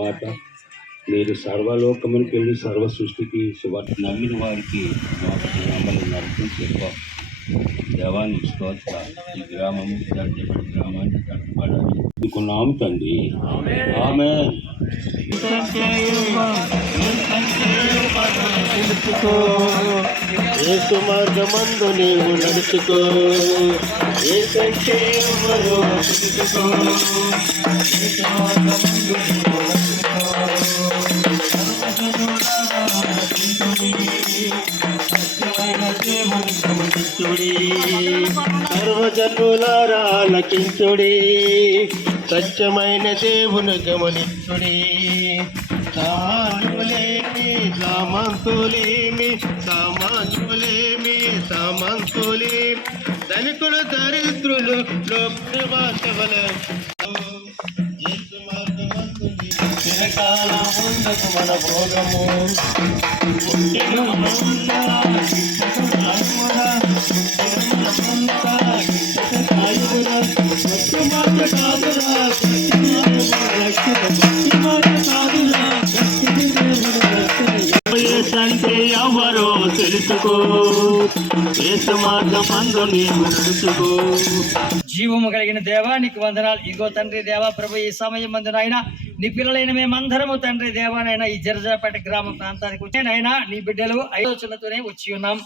మాట, మీరు సర్వలోకమునికి వెళ్ళి సర్వ సృష్టికి సువార్త నమ్మిన వారికి మమ్మల్ని నడిపించే దేవానికి స్తోత్ర. ఈ గ్రామము గ్రామాన్ని కట్టబడాలి అనుకున్నాం తండ్రి. ఆమేన్. యేసు మార్గమందు నీవు నడుచుకో, యేసంటే ఎవరో తెలుసుకో. యేసు మార్గమందు సర్వజనులారా ఆలకించుడి, సత్యమైన దేవుని గమనించుడి. సామంతులేమి ధనికులు దరిద్రులు లోకవాసవల చిరకాలం ఉండకు మన భోగము. అంటే ఎవరో తెలుసుకో, యేసు మార్గమందు నీవు నడుచుకో. జీవము కలిగిన దేవా నీకు వందనాలు. ఇగో తండ్రి దేవా ప్రభు, ఈ సమయం మందునైనా నీ పిల్లలైన మేమందరము తండ్రి దేవానైనా ఈ జరజాపేట గ్రామ ప్రాంతానికి వచ్చేనైనా నీ బిడ్డలు ఆలోచనతోనే వచ్చి ఉన్నాం.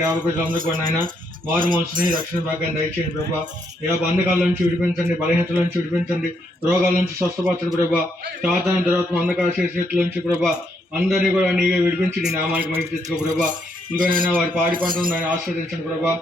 గ్రామ ప్రజలందరూ కూడా ఆయన మారు మనసుని రక్షణ భాగాన్ని దయచేయండి ప్రభా. ఏ బంధకాల నుంచి విడిపించండి, బలహీనతల నుంచి విడిపించండి, రోగాల నుంచి స్వస్థపరచండి ప్రభా. సాధారణ తర్వాత అంధకార చేసేట్ల నుంచి ప్రభా అందరినీ కూడా నీవే విడిపించి నీ నామానికి మహిమ తెచ్చుకో ప్రభా. ఇంకోనైనా వారి పాడి పంటలను ఆయన ఆస్వాదించండి ప్రభా.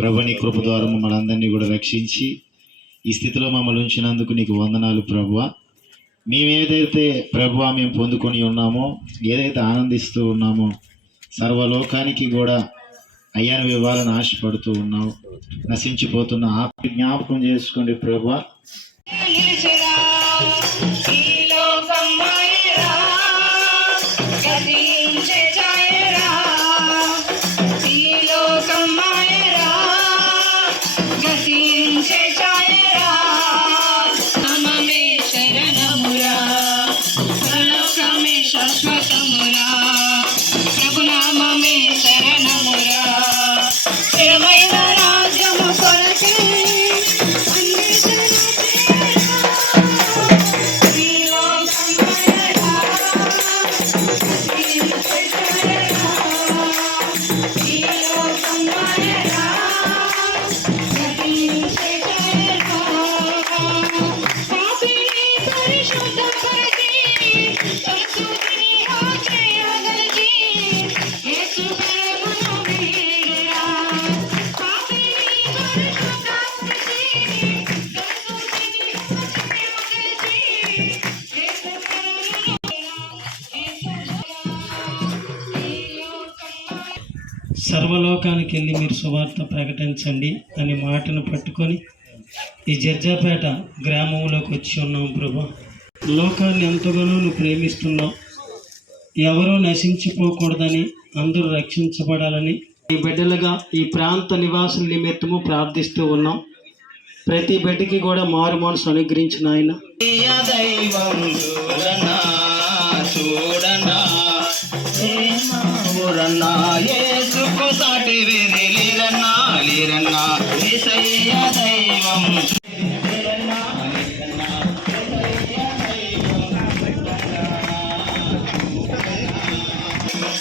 ప్రభు నీ కృప ద్వారా మమ్మల్ని అందరినీ కూడా రక్షించి ఈ స్థితిలో మమ్మల్ని ఉంచినందుకు నీకు వందనాలు ప్రభువా. మేమేదైతే ప్రభువా మేము పొందుకొని ఉన్నామో, ఏదైతే ఆనందిస్తూ ఉన్నామో, సర్వలోకానికి కూడా అయ్యాను ఇవ్వాలని ఆశపడుతూ ఉన్నావు. నశించిపోతున్న ఆపి జ్ఞాపకం చేసుకోండి ప్రభువా. సర్వలోకానికి వెళ్ళి మీరు సువార్త ప్రకటించండి అనే మాటను పట్టుకొని ఈ జర్జాపేట గ్రామంలోకి వచ్చి ఉన్నాం ప్రభా. లోకాన్ని ఎంతగానో నువ్వు ప్రేమిస్తున్నావు, ఎవరూ నశించిపోకూడదని, అందరూ రక్షించబడాలని ఈ బిడ్డలుగా ఈ ప్రాంత నివాసుల నిమిత్తము ప్రార్థిస్తూ ఉన్నాం. ప్రతి బిడ్డకి కూడా మారు మనసు అనుగ్రహించిన ఆయన దైవం చూడనా చూడనా ఊరన్నా యేసుకు సాటి వేరే లేరన్నా లేరన్నా యేసయ్య దైవం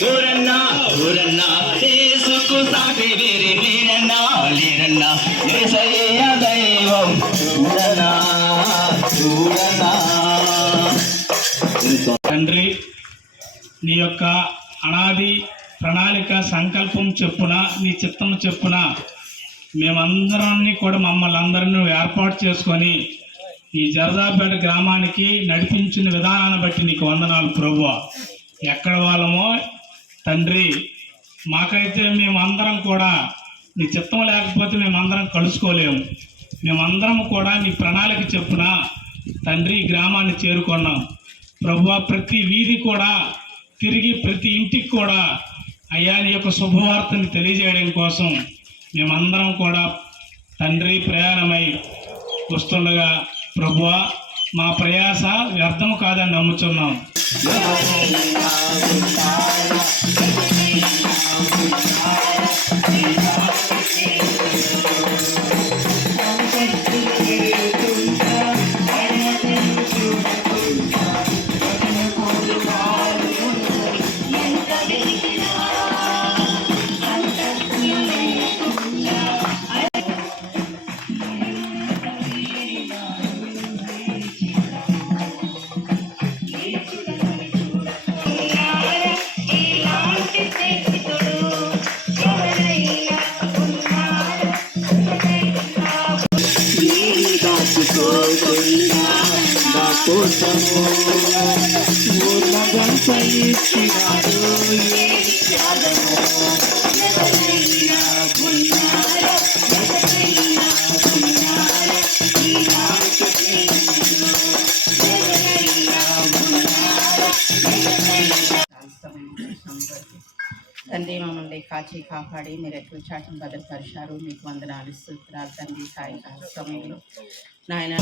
ఊరన్నా ఊరన్నా యేసుకు సాటి వేరే లేరన్నా లేరన్నా యేసయ్య దైవం చూడనా చూడనా. తండ్రి, నీ యొక్క అనాది ప్రణాళిక సంకల్పం చెప్పున, నీ చిత్తము చెప్పున మేమందరాన్ని కూడా మమ్మల్ని అందరినీ ఏర్పాటు చేసుకొని ఈ జరదాపేట గ్రామానికి నడిపించిన విధానాన్ని బట్టి నీకు వందనాలు ప్రభువా. ఎక్కడ వాళ్ళమో తండ్రి, మాకైతే మేమందరం కూడా నీ చిత్తం లేకపోతే మేమందరం కలుసుకోలేము. మేమందరం కూడా నీ ప్రణాళిక చెప్పున తండ్రి ఈ గ్రామాన్ని చేరుకున్నాం ప్రభువా. ప్రతి వీధి కూడా తిరిగి ప్రతి ఇంటికి కూడా అయ్యా నీ యొక్క శుభవార్తని తెలియజేయడం కోసం మేమందరం కూడా తండ్రి ప్రయాణమై వస్తుండగా ప్రభువా మా ప్రయాస వ్యర్థం కాదని నమ్ముచున్నాం. తండ్రి, మమ్మల్ని కాచి కాపాడి మీరు ఎట్లు చాటిని భద్రపరిచారు. మీకు వందనాలు స్తోత్రాలు తండ్రి. సాయంకాల సమయంలో నాయన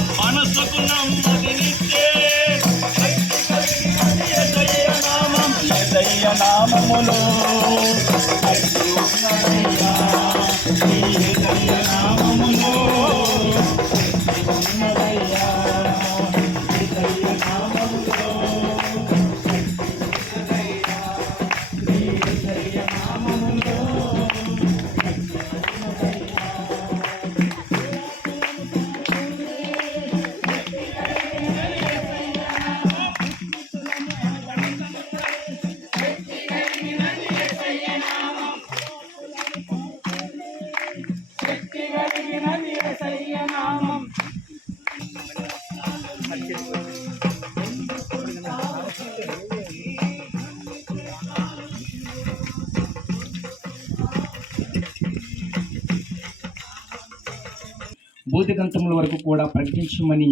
బోధిగంతముల వరకు కూడా ప్రకటించమని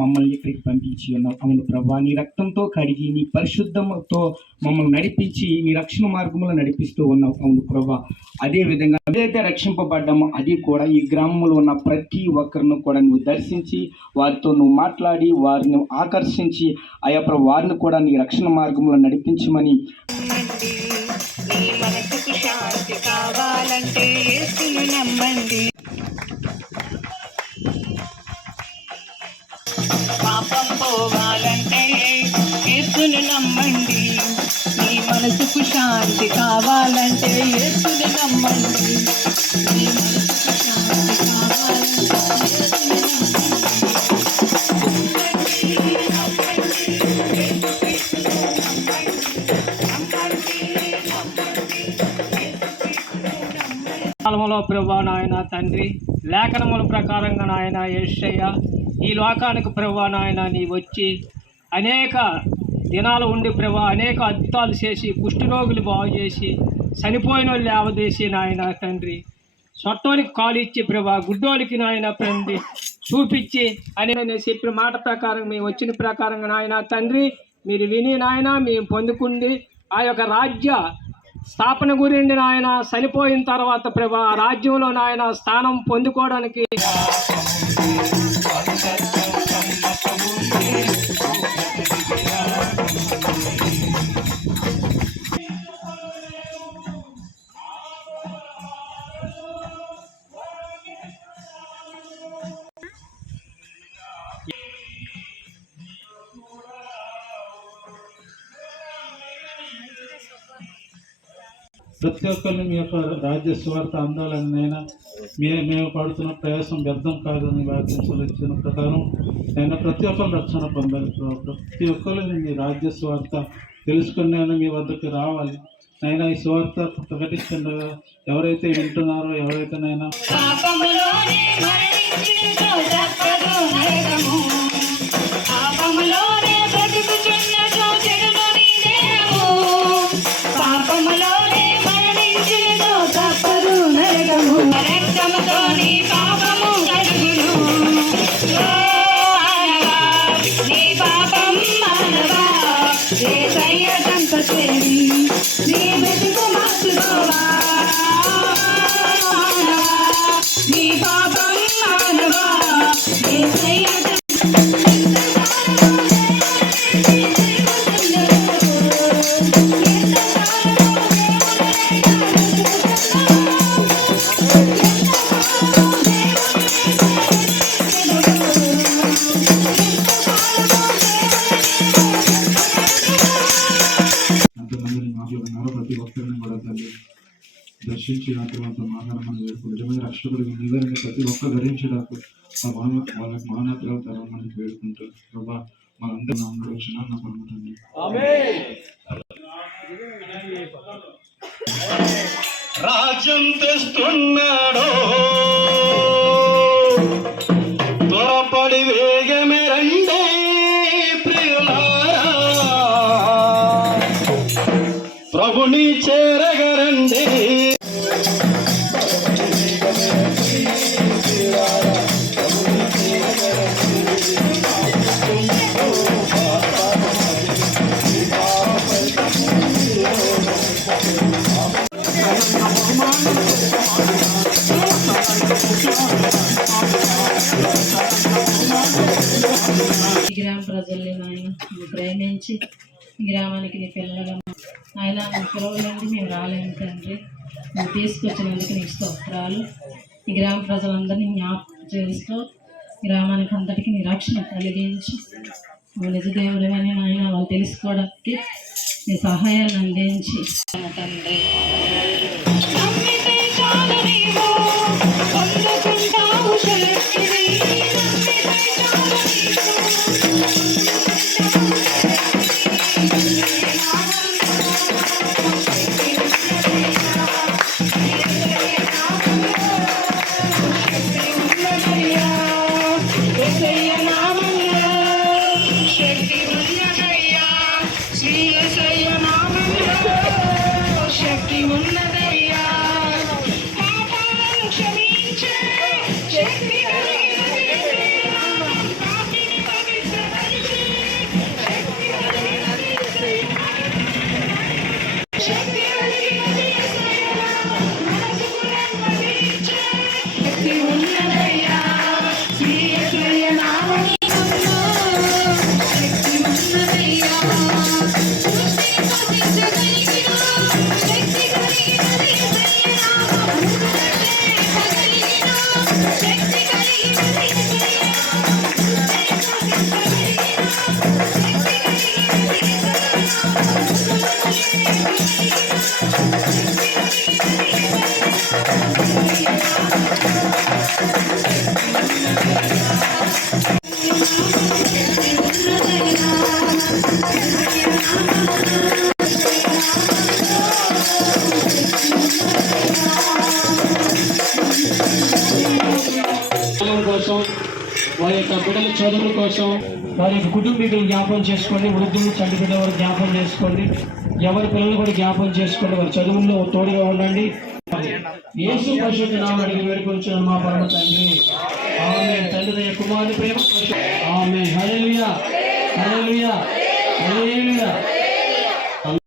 మమ్మల్ని ఇక్కడికి పంపించి ఉన్నావు. అవును ప్రభా, నీ రక్తంతో కడిగి నీ పరిశుద్ధంతో మమ్మల్ని నడిపించి నీ రక్షణ మార్గంలో నడిపిస్తూ ఉన్నావు. అవును ప్రభా, అదే విధంగా ఏదైతే రక్షింపబడ్డామో అది కూడా ఈ గ్రామంలో ఉన్న ప్రతి ఒక్కరిని కూడా నువ్వు దర్శించి వారితో నువ్వు మాట్లాడి వారిని ఆకర్షించి అయా ప్రభు వారిని కూడా నీ రక్షణ మార్గంలో నడిపించమని. పాపం పోవాలంటే యేసుని నమ్మండి. నీ మనసుకు శాంతి కావాలంటే యేసుని నమ్మండి. నీ మనసుకు శాంతి కావాలంటే యేసుని కాలంలో ప్రభువా నాయన తండ్రి, లేఖనముల ప్రకారంగా నాయన యేసయ్య ఈ లోకానికి ప్రభువా నాయన నీ వచ్చి అనేక దినాలు ఉండి ప్రభువా అనేక అద్భుతాలు చేసి కుష్ఠరోగులు బాగు చేసి చనిపోయిన వాళ్ళు లేవదీసి నాయన తండ్రి, సొట్టోనికి కాలు ఇచ్చి ప్రభా, గుడ్డోలికి నాయన తండ్రి చూపించి అని నేను చెప్పిన మాట ప్రకారం మేము వచ్చిన ప్రకారంగా నాయన తండ్రి మీరు విని నాయన మేము పొందుకుంది ఆ యొక్క రాజ్య స్థాపన గురించి నాయన చనిపోయిన తర్వాత ప్రభా ఆ రాజ్యంలో నాయన స్థానం పొందుకోవడానికి ప్రతి ఒక్కరిని మీ యొక్క రాజ్య స్వార్థ అందాలని నైనా మేము పడుతున్న ప్రయాసం వ్యర్థం కాదని వాక్యం ఇచ్చిన ప్రకారం నేను ప్రతి ఒక్కరు రక్షణ పొందాలి. ప్రతి ఒక్కరిని మీ రాజ్య స్వార్థ తెలుసుకుని నేను మీ వద్దకు రావాలి. నైనా ఈ స్వార్థ ప్రకటిస్తుండగా ఎవరైతే వింటున్నారో ఎవరైతే నైనా ఎంతమందిని మాట్లాడుతున్నారో ప్రతి ఒక్కరిని కూడా తల్లి దర్శించి ఆ తర్వాత మాట్లాడమని వేడుకుంటూ నిజమైన రక్షకుడు నీవే ప్రతి ఒక్క ధరించడానికి వాళ్ళకి మానవులు తరమని వేడుకుంటూ ప్రభా మనందరూ నామములో రక్షణ నా పరమ తండ్రి. రాజ్యం తెస్తున్నాడో త్వరపడి వేగమే రండి ప్రియులారా, ప్రభుని చేరగరండి. గ్రామ ప్రజల్ని నాయన నువ్వు ప్రేమించి గ్రామానికి నీ పిల్లలుగా ఆయన నువ్వు పిలవలేండి మేము రాలేము తండ్రి, నువ్వు తీసుకొచ్చినందుకు నీకు స్తోత్రాలు. ఈ గ్రామ ప్రజలందరినీ జ్ఞాపకం చేస్తూ గ్రామానికి అంతటికి నీ రక్షణ కలిగించి నువ్వు నిజ దేవుడమని నాయన వాళ్ళు తెలుసుకోవడానికి నీ సహాయాన్ని అందించి తండ్రి కోసం వారి యొక్క బిడ్డల చదువుల కోసం వారి యొక్క కుటుంబీకులు జ్ఞాపకం చేసుకోండి, వృద్ధులు చంటి బిడ్డ వారు జ్ఞాపకం చేసుకోండి. ఎవరి పిల్లలు కూడా జ్ఞాపకం చేసుకోండి, వారి చదువుల్లో తోడుగా ఉండండి. యేసు పరిశుద్ధ నామమున అడిగి వేడుకొంచున్నాను మా పరమ తండ్రి. ఆమేన్. తండ్రి కుమారుని ప్రేమ. ఆమేన్. హల్లెలూయా, హల్లెలూయా, హల్లెలూయా.